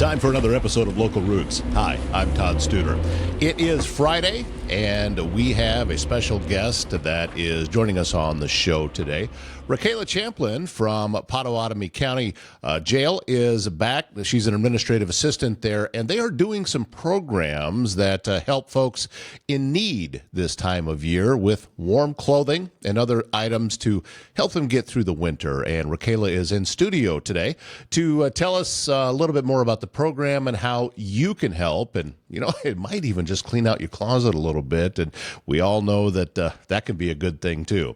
Time for another episode of Local Roots. Hi, I'm Todd Studer. It is Friday, and we have a special guest that is joining us on the show today. Raquela Champlin from Pottawatomie County Jail is back. She's an administrative assistant there, and they are doing some programs that help folks in need this time of year with warm clothing and other items to help them get through the winter. And Raquela is in studio today to tell us a little bit more about the program and how you can help. And, you know, it might even just clean out your closet a little bit. And we all know that that can be a good thing, too.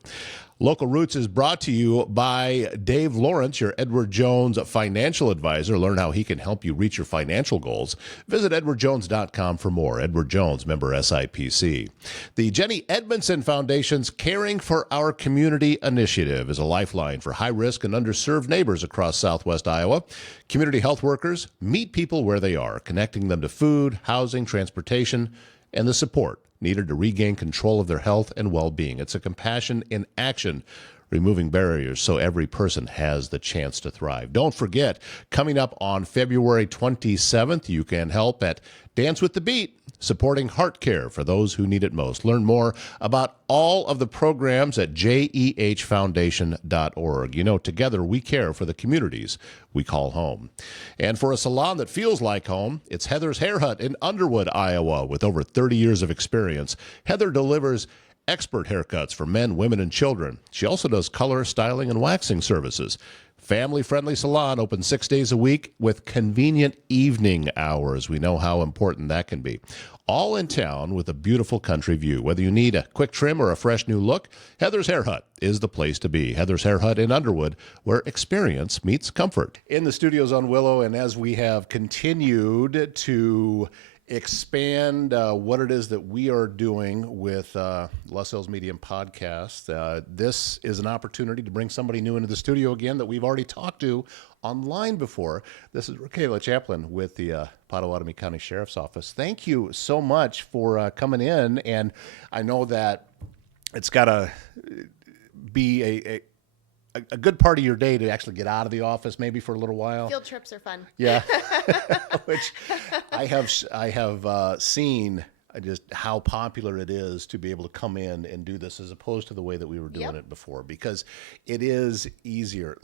Local Roots is brought to you by Dave Lawrence, your Edward Jones financial advisor. Learn how he can help you reach your financial goals. Visit edwardjones.com for more. Edward Jones, member SIPC. The Jenny Edmondson Foundation's Caring for Our Community initiative is a lifeline for high-risk and underserved neighbors across southwest Iowa. Community health workers meet people where they are, connecting them to food, housing, transportation, and the support needed to regain control of their health and well-being. It's a compassion in action, removing barriers so every person has the chance to thrive. Don't forget, coming up on February 27th, you can help at Dance with the Beat, supporting heart care for those who need it most. Learn more about all of the programs at jehfoundation.org. You know, together we care for the communities we call home. And for a salon that feels like home, it's Heather's Hair Hut in Underwood, Iowa. With over 30 years of experience, Heather delivers expert haircuts for men, women, and children. She also does color, styling, and waxing services. Family-friendly salon open 6 days a week with convenient evening hours. We know how important that can be. All in town with a beautiful country view. Whether you need a quick trim or a fresh new look, Heather's Hair Hut is the place to be. Heather's Hair Hut in Underwood, where experience meets comfort. In the studios on Willow, and as we have continued to expand what it is that we are doing with Les Hills Medium Podcast. This is an opportunity to bring somebody new into the studio again that we've already talked to online before. This is Raquela Champlin with the Pottawatomie County Sheriff's Office. Thank you so much for coming in, and I know that it's got to be a good part of your day to actually get out of the office, maybe for a little while. Field trips are fun. Yeah, which I have seen just how popular it is to be able to come in and do this as opposed to the way that we were doing it before, because it is easier.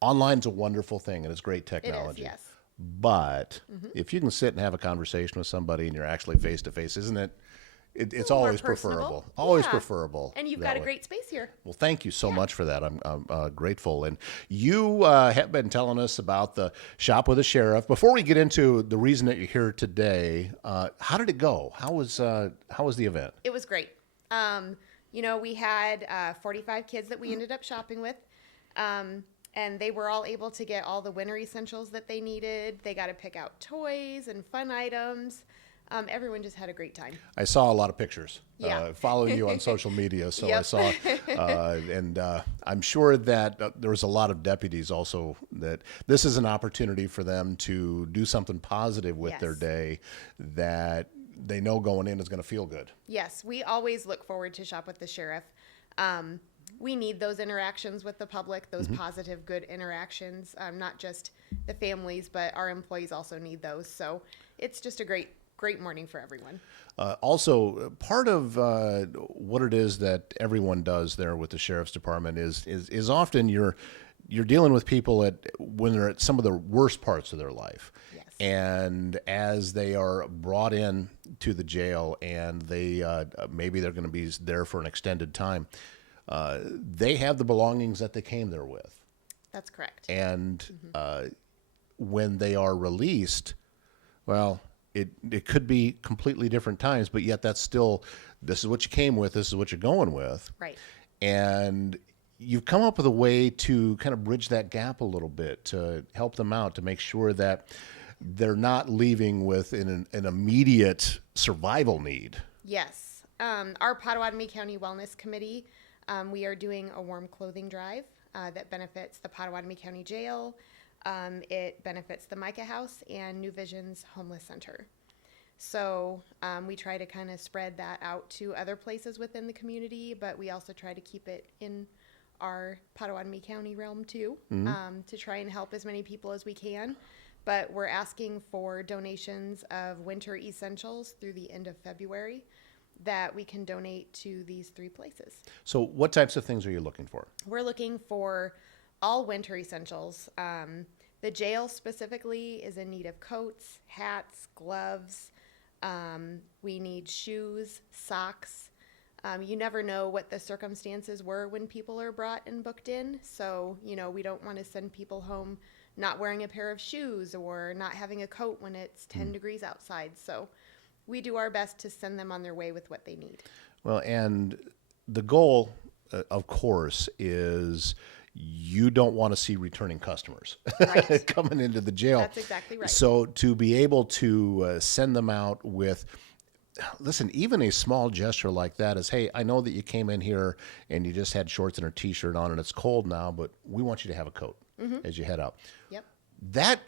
Online's a wonderful thing, and it's great technology. It is, yes. But if you can sit and have a conversation with somebody and you're actually face-to-face, isn't it? It's always preferable. Always preferable. And you've got a great space here. Well, thank you so much for that. I'm grateful. And you have been telling us about the Shop with a Sheriff. Before we get into the reason that you're here today, how did it go? How was the event? It was great. You know, we had 45 kids that we ended up shopping with. And they were all able to get all the winter essentials that they needed. They got to pick out toys and fun items. Everyone just had a great time. I saw a lot of pictures following you on social media, so I saw, and I'm sure that there was a lot of deputies also, that this is an opportunity for them to do something positive with their day that they know going in is going to feel good. Yes, we always look forward to Shop with the Sheriff. We need those interactions with the public, those positive, good interactions, not just the families, but our employees also need those. So it's just a great morning for everyone. Also, part of what it is that everyone does there with the Sheriff's Department is often you're dealing with people when they're at some of the worst parts of their life. Yes. And as they are brought in to the jail and they maybe they're going to be there for an extended time, they have the belongings that they came there with. That's correct. And when they are released, well, it could be completely different times, but yet that's still, this is what you came with, this is what you're going with. Right. And you've come up with a way to kind of bridge that gap a little bit, to help them out, to make sure that they're not leaving with an immediate survival need. Yes. Our Pottawatomie County Wellness Committee, we are doing a warm clothing drive that benefits the Pottawatomie County Jail. It benefits the Micah House and New Vision's Homeless Center. So we try to kind of spread that out to other places within the community, but we also try to keep it in our Pottawatomie County realm too, to try and help as many people as we can. but we're asking for donations of winter essentials through the end of February that we can donate to these 3 places. So what types of things are you looking for? We're looking for all winter essentials. The jail specifically is in need of coats, hats, gloves. We need shoes, socks. You never know what the circumstances were when people are brought and booked in. So, we don't want to send people home not wearing a pair of shoes or not having a coat when it's 10 degrees outside. So we do our best to send them on their way with what they need. Well, and the goal, of course, is you don't want to see returning customers Right. coming into the jail. That's exactly right. So to be able to send them out with, listen, even a small gesture like that is, hey, I know that you came in here and you just had shorts and a T-shirt on and it's cold now, but we want you to have a coat as you head out. Yep. That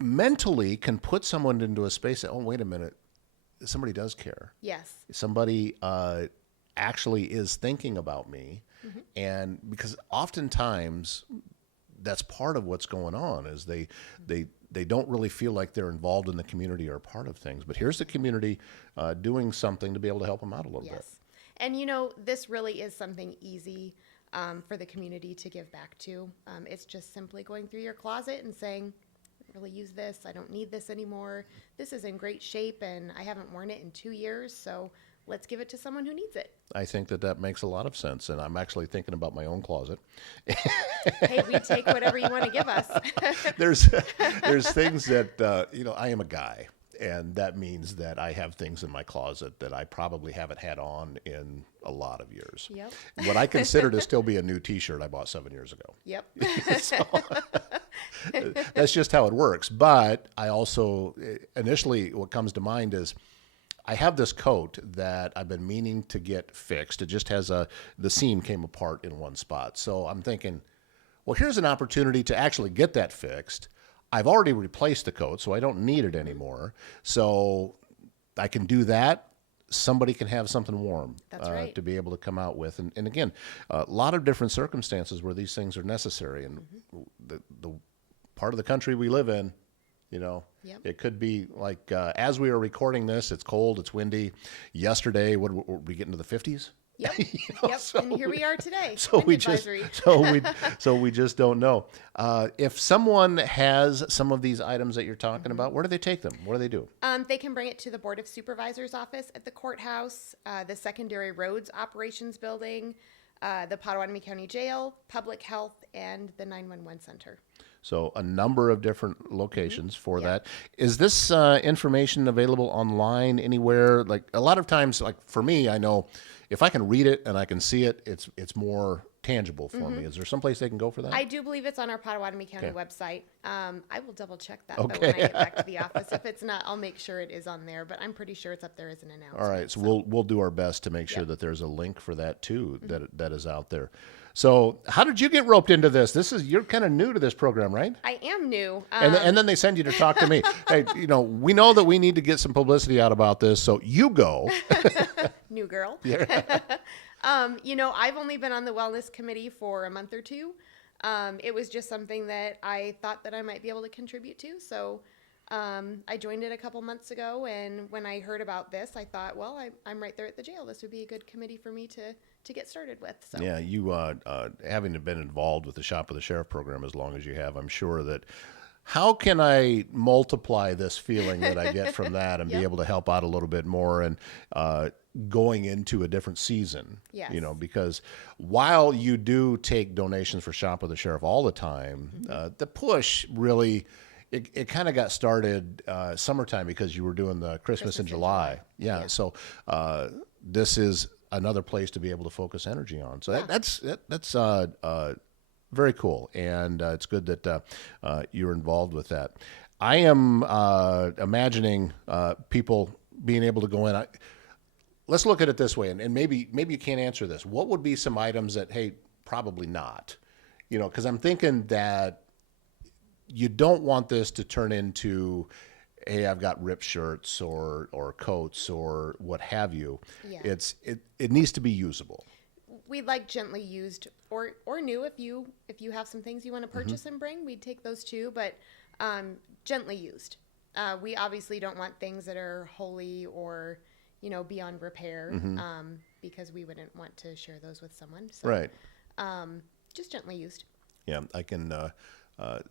mentally can put someone into a space that, oh, wait a minute, somebody does care. Yes. Somebody actually is thinking about me. And because oftentimes that's part of what's going on is they don't really feel like they're involved in the community or part of things. But here's the community doing something to be able to help them out a little bit. Yes. And this really is something easy for the community to give back to. It's just simply going through your closet and saying, I don't really use this. I don't need this anymore. This is in great shape and I haven't worn it in 2 years. So let's give it to someone who needs it. I think that makes a lot of sense. And I'm actually thinking about my own closet. Hey, we take whatever you want to give us. There's things that, I am a guy. And that means that I have things in my closet that I probably haven't had on in a lot of years. Yep. What I consider to still be a new T-shirt I bought 7 years ago. Yep. So, that's just how it works. But I also, initially, what comes to mind is I have this coat that I've been meaning to get fixed. It just has the seam came apart in one spot. So I'm thinking, well, here's an opportunity to actually get that fixed. I've already replaced the coat, so I don't need it anymore. So I can do that. Somebody can have something warm That's right. to be able to come out with. And again, a lot of different circumstances where these things are necessary. And the part of the country we live in, Yep. it could be like, as we are recording this, it's cold, it's windy. Yesterday, what were we getting to the 50s? Yep. Yep. So and here we are today. So Wind we advisory. so we just don't know. If someone has some of these items that you're talking about, where do they take them? What do they do? They can bring it to the Board of Supervisors office at the courthouse, the Secondary Roads Operations Building, the Potawatomi County Jail, Public Health, and the 911 Center. So a number of different locations for that. Is this information available online anywhere? Like a lot of times, like for me, I know if I can read it and I can see it, it's more tangible for me. Is there someplace they can go for that? I do believe it's on our Potawatomi County Okay. website. I will double check that though Okay. when I get back to the office. If it's not, I'll make sure it is on there, but I'm pretty sure it's up there as an announcement. All right, so we'll do our best to make sure that there's a link for that too, that is out there. So, how did you get roped into this? You're kind of new to this program, right? I am new. And then they send you to talk to me. Hey, we know that we need to get some publicity out about this, so you go. New girl. Yeah. I've only been on the wellness committee for a month or two. It was just something that I thought that I might be able to contribute to. So I joined it a couple months ago, and when I heard about this, I thought, well, I'm right there at the jail. This would be a good committee for me to get started with. So. Yeah, you having been involved with the Shop of the Sheriff program as long as you have, I'm sure that how can I multiply this feeling that I get from that and be able to help out a little bit more and going into a different season? Yes. Because while you do take donations for Shop of the Sheriff all the time, the push really, it kind of got started summertime because you were doing the Christmas in July. Yeah. So this is another place to be able to focus energy on. So that's very cool, and it's good that you're involved with that. I am imagining people being able to go in. Let's look at it this way, and maybe you can't answer this. What would be some items that, hey, probably not? Because I'm thinking that you don't want this to turn into, hey, I've got ripped shirts or coats or what have you. Yeah. It needs to be usable. We'd like gently used or new if you have some things you want to purchase and bring, we'd take those too. But Gently used. We obviously don't want things that are wholly or, beyond repair, because we wouldn't want to share those with someone. So, Right. just gently used. Yeah, I can.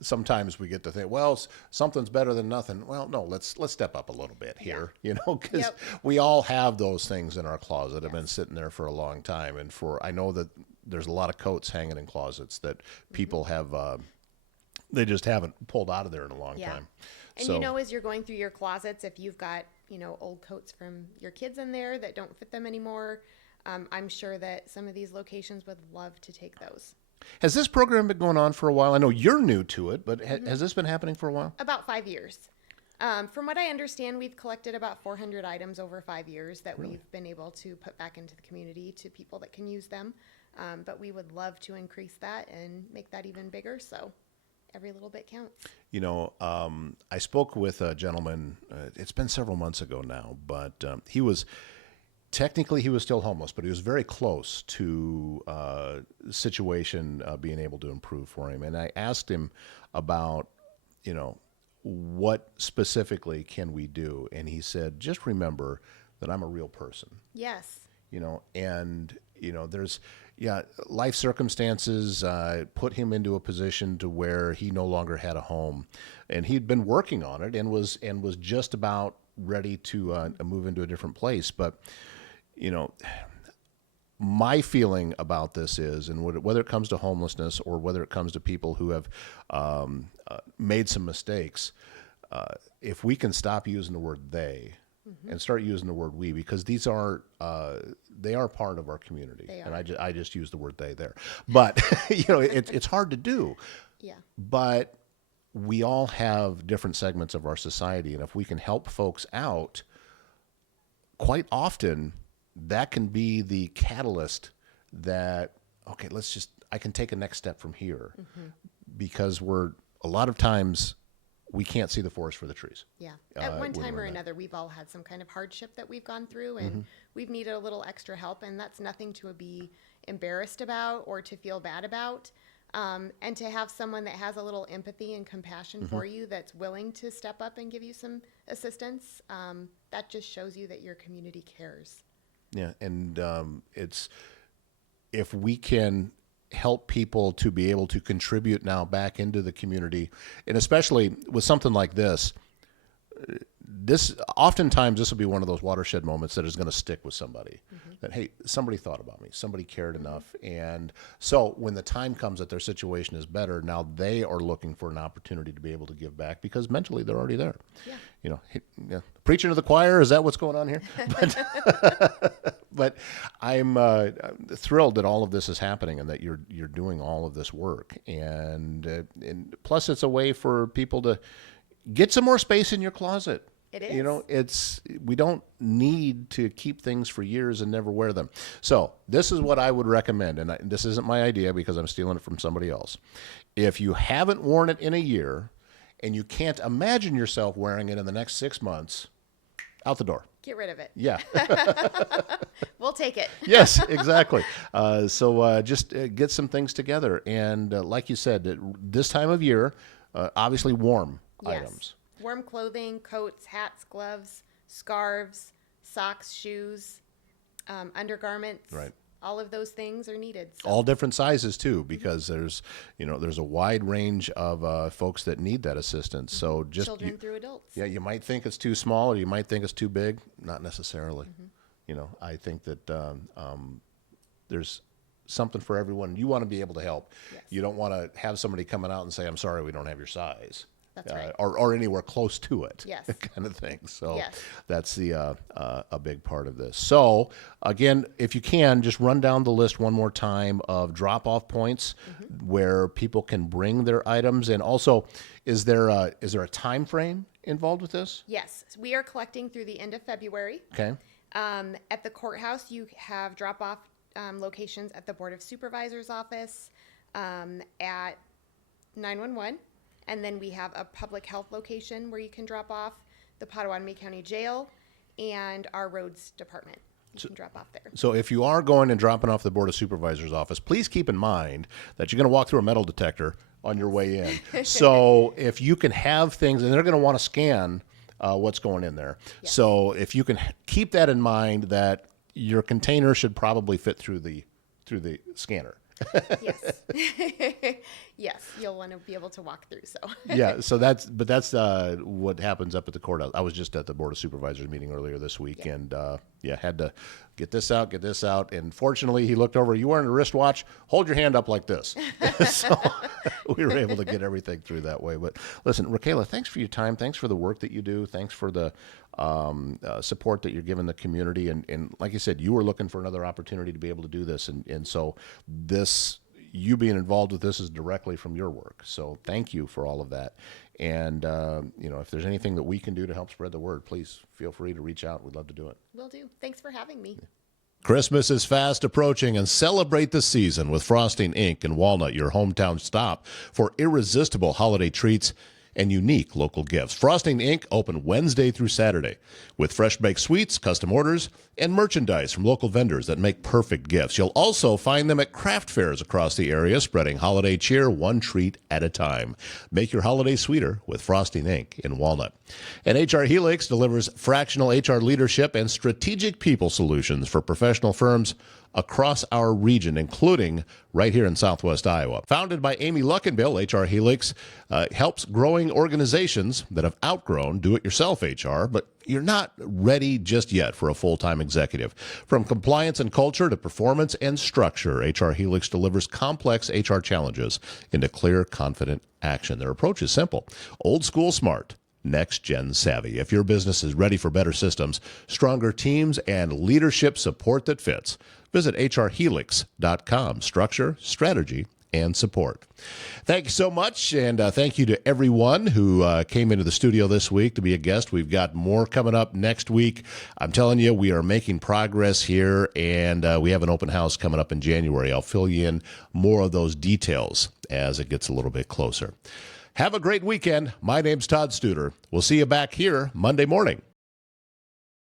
Sometimes we get to think, well, something's better than nothing. Well, no, let's step up a little bit here, because Yep. we all have those things in our closet. Have been sitting there for a long time, and I know that there's a lot of coats hanging in closets that people have. They just haven't pulled out of there in a long time. And So, as you're going through your closets, if you've got, old coats from your kids in there that don't fit them anymore, I'm sure that some of these locations would love to take those. has this program been going on for a while? I know you're new to it, but has this been happening for a while? About 5 years. From what I understand, we've collected about 400 items over 5 years that we've been able to put back into the community to people that can use them. But we would love to increase that and make that even bigger. So every little bit counts. I spoke with a gentleman, it's been several months ago now, but he was still homeless, but he was very close to the situation being able to improve for him. And I asked him about, what specifically can we do? And he said, just remember that I'm a real person. Yes. There's life circumstances put him into a position to where he no longer had a home, and he'd been working on it and was just about ready to move into a different place. But my feeling about this is, and whether it comes to homelessness or whether it comes to people who have made some mistakes, if we can stop using the word they and start using the word we, because these are they are part of our community. They And are. I just use the word they there, but it's hard to do. Yeah. But we all have different segments of our society, and if we can help folks out, quite often that can be the catalyst that, okay, I can take a next step from here, because a lot of times we can't see the forest for the trees. Yeah. At one when time we're or in that. another, we've all had some kind of hardship that we've gone through, and we've needed a little extra help, and that's nothing to be embarrassed about or to feel bad about. And to have someone that has a little empathy and compassion for you, that's willing to step up and give you some assistance, that just shows you that your community cares. Yeah, and if we can help people to be able to contribute now back into the community, and especially with something like this, oftentimes this will be one of those watershed moments that is going to stick with somebody. That, hey, somebody thought about me, somebody cared enough, and so when the time comes that their situation is better, now they are looking for an opportunity to be able to give back, because mentally they're already there. Yeah. Preaching to the choir, is that what's going on here? But I'm thrilled that all of this is happening and that you're doing all of this work, and plus it's a way for people to get some more space in your closet. It is. We don't need to keep things for years and never wear them. So this is what I would recommend, and this isn't my idea because I'm stealing it from somebody else. If you haven't worn it in a year and you can't imagine yourself wearing it in the next 6 months, out the door. Get rid of it. Yeah. We'll take it. Yes, exactly. So just get some things together. And like you said, this time of year, obviously warm items. Warm clothing, coats, hats, gloves, scarves, socks, shoes, undergarments. Right. All of those things are needed. So. All different sizes too, because there's a wide range of folks that need that assistance. So just Children through adults. yeah, you might think it's too small, or you might think it's too big. Not necessarily. I think that there's something for everyone. You want to be able to help. Yes. You don't want to have somebody coming out and say, "I'm sorry, we don't have your size." That's right. Or anywhere close to it. Yes. Kind of thing. So Yes. that's a big part of this. So again, if you can, just run down the list one more time of drop-off points where people can bring their items. And also, is there a time frame involved with this? Yes. We are collecting through the end of February. Okay. At the courthouse, you have drop-off locations at the Board of Supervisors office, at 911. And then we have a public health location where you can drop off, the Potawatomi County Jail, and our roads department. You can drop off there. So if you are going and dropping off the Board of Supervisors office, please keep in mind that you're going to walk through a metal detector on your way in. So if you can have things, and they're going to want to scan what's going in there. Yes. So if you can keep that in mind, that your container should probably fit through the scanner. Yes. Yes, you'll want to be able to walk through. So Yeah, so that's what happens up at the courthouse. I was just at the Board of Supervisors meeting earlier this week, and had to get this out. And fortunately, he looked over. You wearing a wristwatch? Hold your hand up like this. So we were able to get everything through that way. But listen, Raquela, thanks for your time. Thanks for the work that you do. Thanks for the support that you're giving the community. And like you said, you were looking for another opportunity to be able to do this, and so this. You being involved with this is directly from your work. So thank you for all of that. And, if there's anything that we can do to help spread the word, please feel free to reach out. We'd love to do it. will do. Thanks for having me. Christmas is fast approaching, and celebrate the season with Frosting Inc. in Walnut, your hometown stop for irresistible holiday treats and unique local gifts. Frosting Inc. open Wednesday through Saturday with fresh baked sweets, custom orders, and merchandise from local vendors that make perfect gifts. You'll also find them at craft fairs across the area, spreading holiday cheer one treat at a time. Make your holiday sweeter with Frosting Inc. in Walnut. And HR Helix delivers fractional HR leadership and strategic people solutions for professional firms across our region, including right here in Southwest Iowa. Founded by Amy Luckenbill, HR Helix helps growing organizations that have outgrown do-it-yourself HR, but you're not ready just yet for a full-time executive. From compliance and culture to performance and structure, HR Helix delivers complex HR challenges into clear, confident action. Their approach is simple: old school smart, next-gen savvy. If your business is ready for better systems, stronger teams, and leadership support that fits, visit hrhelix.com. Structure, strategy, and support. Thank you so much, and thank you to everyone who came into the studio this week to be a guest. We've got more coming up next week. I'm telling you, we are making progress here, and we have an open house coming up in January. I'll fill you in more of those details as it gets a little bit closer. Have a great weekend. My name's Todd Studer. We'll see you back here Monday morning.